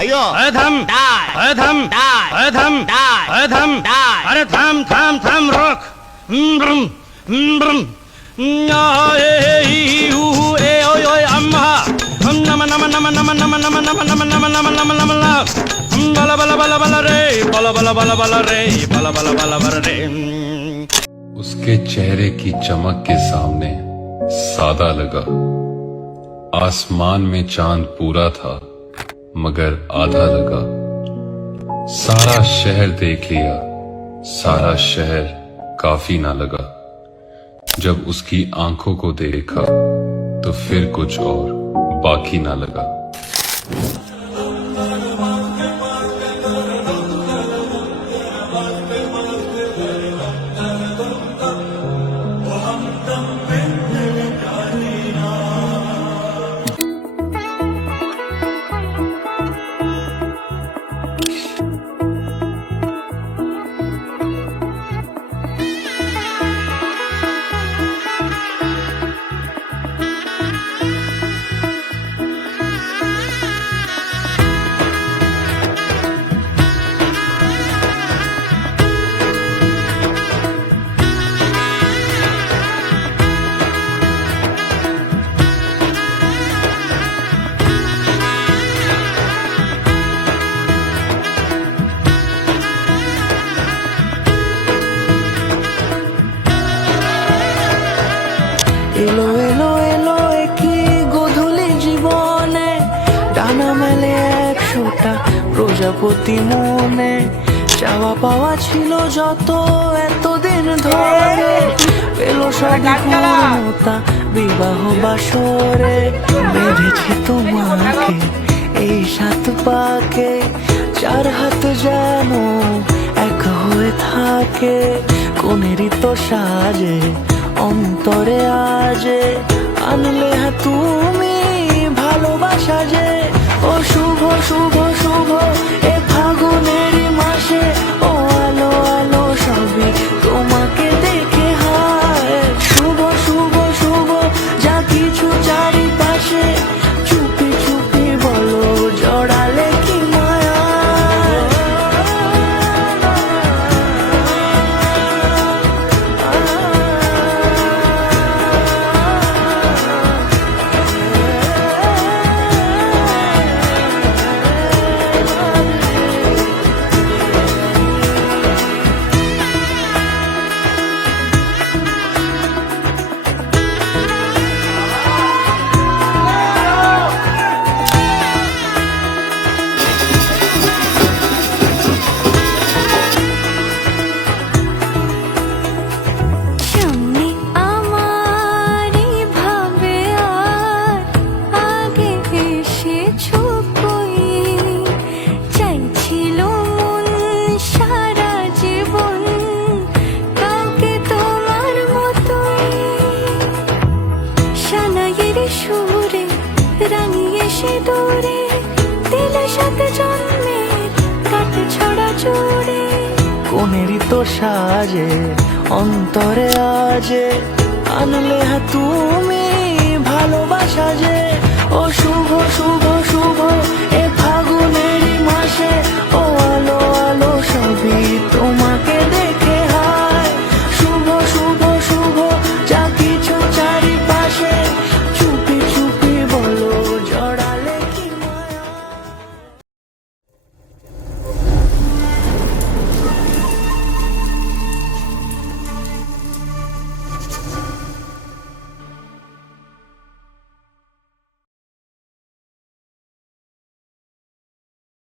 अयो थम थम थम थम अरे थम थम थम रोक अम्मा नम नम नम नम नम नम नम नम नम नम नम नम बला बला बला बला रे बला बला बला बला रे बला बला बला बला रे। उसके चेहरे की चमक के सामने सादा लगा। आसमान में चांद पूरा था मगर आधा लगा। सारा शहर देख लिया, सारा शहर काफी ना लगा। जब उसकी आंखों को देखा तो फिर कुछ और बाकी ना लगा। এলো এলো এলো একই গোধূলি জীবনে, ডানা মেলে 100টা প্রজাপতি মনে। চাওয়া পাওয়া ছিল যত এতদিন ধরে, পেল সবই পূর্ণতা বিবাহ বাসরে। বেঁধেছি তোমাকে এই 7 পাকে, 4 হাত যেন এক হয়ে থাকে। কোনেরই তো সাজে অন্তরে আজে, আনলে হ্যাঁ তুমি ভালোবাসা যে। ও শুভ শুভ শুভ এ ফাগুনেরই মাসে, ও আলো আলো সবই তোমাকে দেখে হয়। শুভ শুভ শুভ যা কিছু চারিপাশে, চুপি চুপি বলো জড়ালে কি মায়া। কোনেরই তো সাজে অন্তরে আজে, আনলে হ্যাঁ তুমি ভালোবাসা যে। ও শুভ শুভ শুভ এ